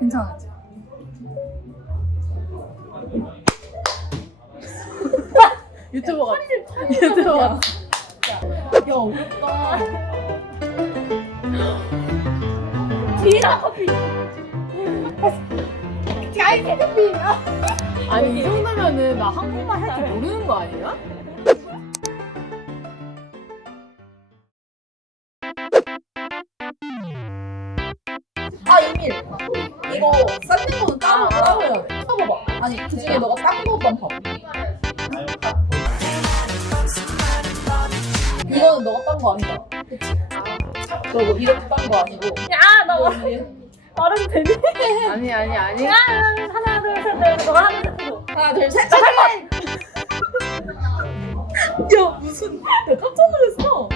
괜찮았지? 유튜버 같아. 유튜버 같아. 야 어렵다. 비라 커피. 자이스 커피. 아니 이 정도면은 나 한국말 할 줄 모르는 거 아니야? 아 이밀. 이거 싼 거는 따로 따로 해야 돼. 쳐봐봐. 아니 그 중에 너가 딴 거만 봐봐. 이거는 너가 딴 거 아니다. 그치? 너뭐 이렇게 딴 거 아니고. 야, 나 와. 말은 되네. 아니 아니 아니. 야, 하나, 둘, 셋, 넷. 너가 하나, 둘, 셋. 하나 둘 셋. 야 무슨 야 깜짝 놀랐어.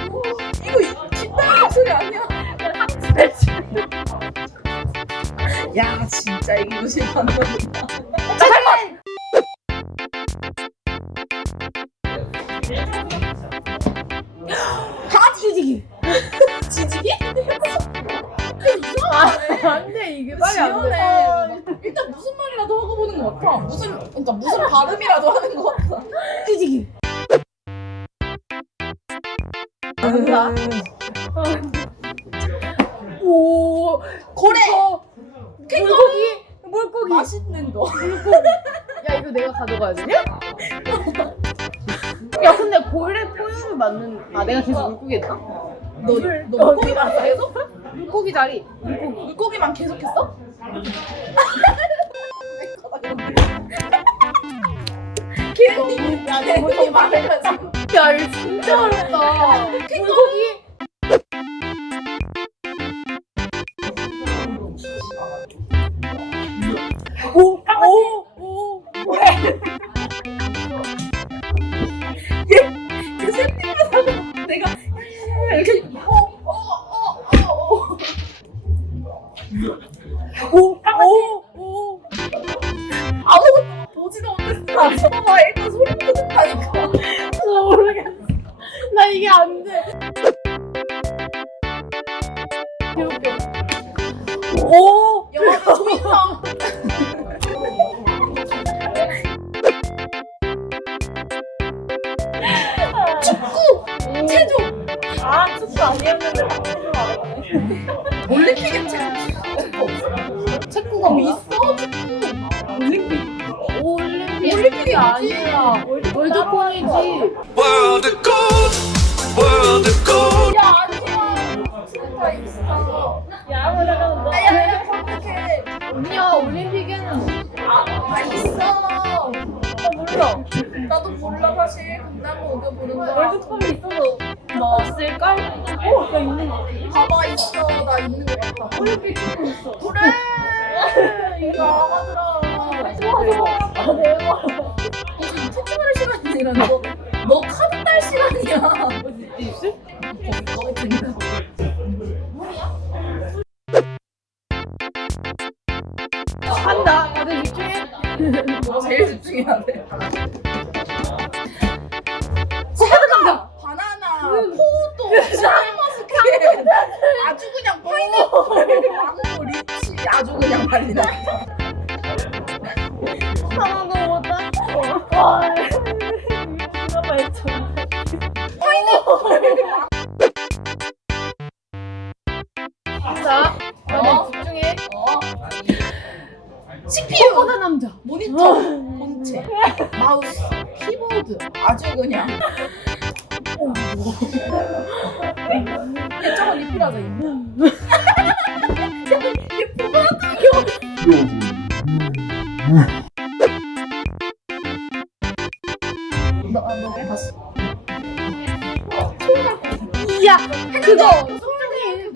이거 이- 김다희 목소리 아니야? 야 진짜 이게 무슨 반응이야. 강아지 지지기. 지지기? 아, 안돼 이게 빨리 안 돼. 지연해. 일단 무슨 말이라도 하고 보는 것 같아. 무슨 그러니까 무슨 발음이라도 하는 것 같아. 지지기. 뭔가? 오 고래. 물고기 물고기. 맛있는 거. 야 이거 내가 가져가야 되냐? 야 근데 고래 포유를 맞는 아 내가 계속 물고기 했나? 너, 너 물고기만 계속? 물고기 자리 물고기 물고기만 계속했어? 내 물고기 말해가지고. 야 이거 진짜 어렵다 물고기 봐봐 일단 소리부터 듣다니까. 모르겠어 나 이게 안돼 오 영화는 조인성. 축구 체조 아, 축구 아니었는데 박수를 말해가네. 올림픽에 체조 없어. 체크가 뭐? 있어 축구. 올림픽이 아니야 월드콘이지 World of gold, world of gold. 야 아니야. 축구가 있어. 야, 뭐, 잠깐만. 너. 야야야 선택해. 아니야 올림픽에는 아 있어. 나 몰라. 나도 몰라 사실. 근데 한번 우겨보는 거야. 월드컵이 나 있는 거 같아. 봐봐 있어. 나 있는 거 같아. 올림픽 축구 있어. 그래. 이거 알아들어. 좋아, 좋아. 아, 대박. 무슨 채팅하는 시간이 아니라 너, 너 카드 딸 시간이야. 있을? 자 어? 집중해 어. CPU, 코보다 남자 모니터, 본체, 마우스, 키보드 아주 그냥. 저건 리필하자 이거. 야 그거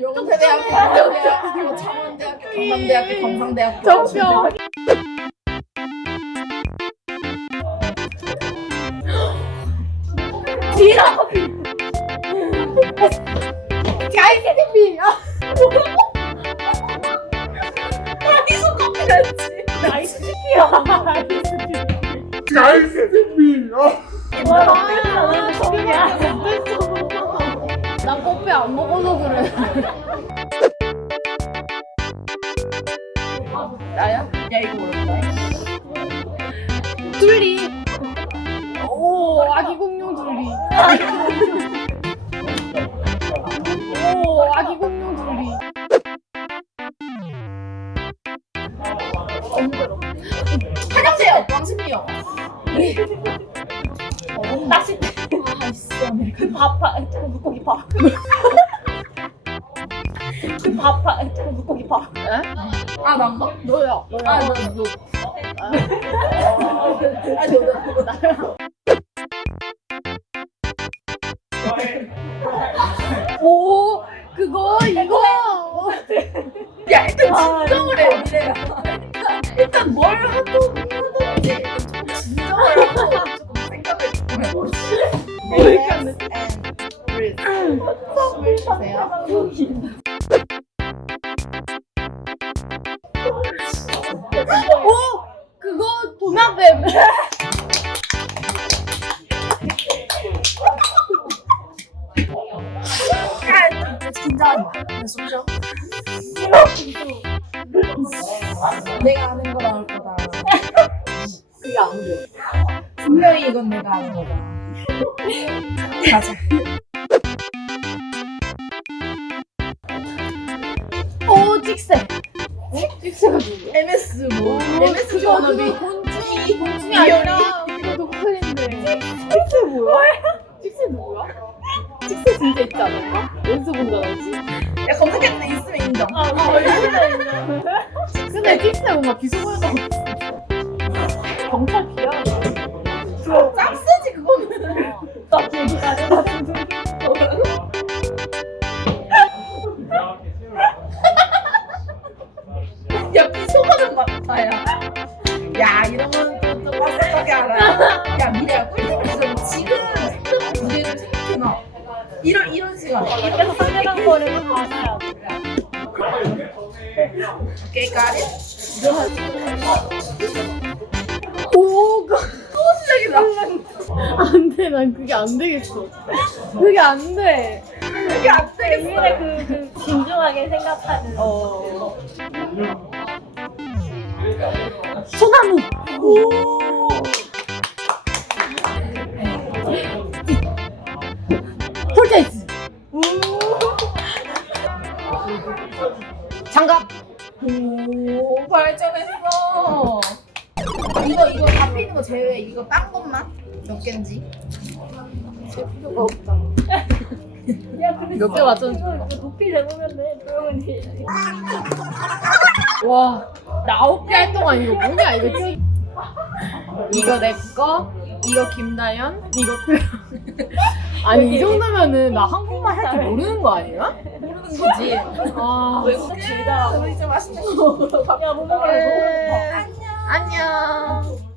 영태대학교, 영태대학교, 창원대학교, 경남대학교, 경상대학교. 정표 비라 커피. 자이스 커피. 커피 안 먹어서 그래. 나야? 야 이거 둘리. 오 아기 공룡 둘리. 밥파 그 물고기 밥. 아 난가? 너야 너야. 아, 너, 너. 아니 너, 너, 나야 오 그거 이거. 야 일단 진정을 해 미래야 일단, 뭘 하도 하든지 일단 좀 진정을 하고 조금 생각을 좀 and 내가 아는 거 나올 거다 그게 안 돼. 분명히 이건 내가 아는 거다 가자 오 찍새. 찍새가 누구야? MS 뭐 MS 워너비 곤충이 곤충이 아니라 그거 동물인데. 찍새 뭐야? 찍새 누구야? 찍새 진짜 있지 않을까? 어디서 본줄 알았지? 야 검색했는데 있으면 인정 아, 근데 찍새 뭔가 비속어가 경찰 비야. 그거 짭세지 그거는 나 기억이 나잖아. 야 비속어는 맞다야 야 이런 건또 빡빡하게 알아 야 미래야 꿀팁을 주자면 지금 무대를 생각해놔 이런 이런 이런 그래서 상대방 거를. 오케이 까리 오, 그, 시작이다 안 돼. 난 그게 안 되겠어. 그게 안 돼. 이게 안 되겠어 그, 그 진중하게 생각하는. 어 소나무. 폴 이거 이거 다 피는 거 제외 이거 딴 것만 몇 개인지 필요가 없다. 야, 근데 몇개 맞췄어? 이거, 이거 높이 잡으면 돼. 조용히. 와, 나 아홉 개 할 동안 이거 뭐냐 이거 지? 이거 내 거, 이거 김다연, 이거 표현. 아니 이 정도면은 나 한국말 할 줄 모르는 거 아니야? 모르는 거지 아, 외국어 길다. 우리 좀 맛있는 거 야, 뭐 먹을래? 뭐 먹을래? 안녕.